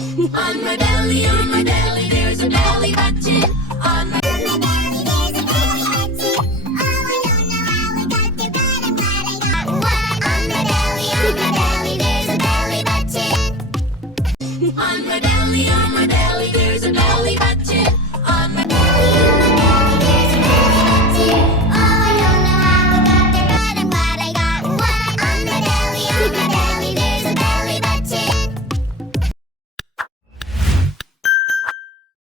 On my belly, there's a belly button. On my belly, there's a belly button. Oh, I don't know how I got there, but I'm glad I got one. On my belly, there's a belly button. On my belly, there's a belly button.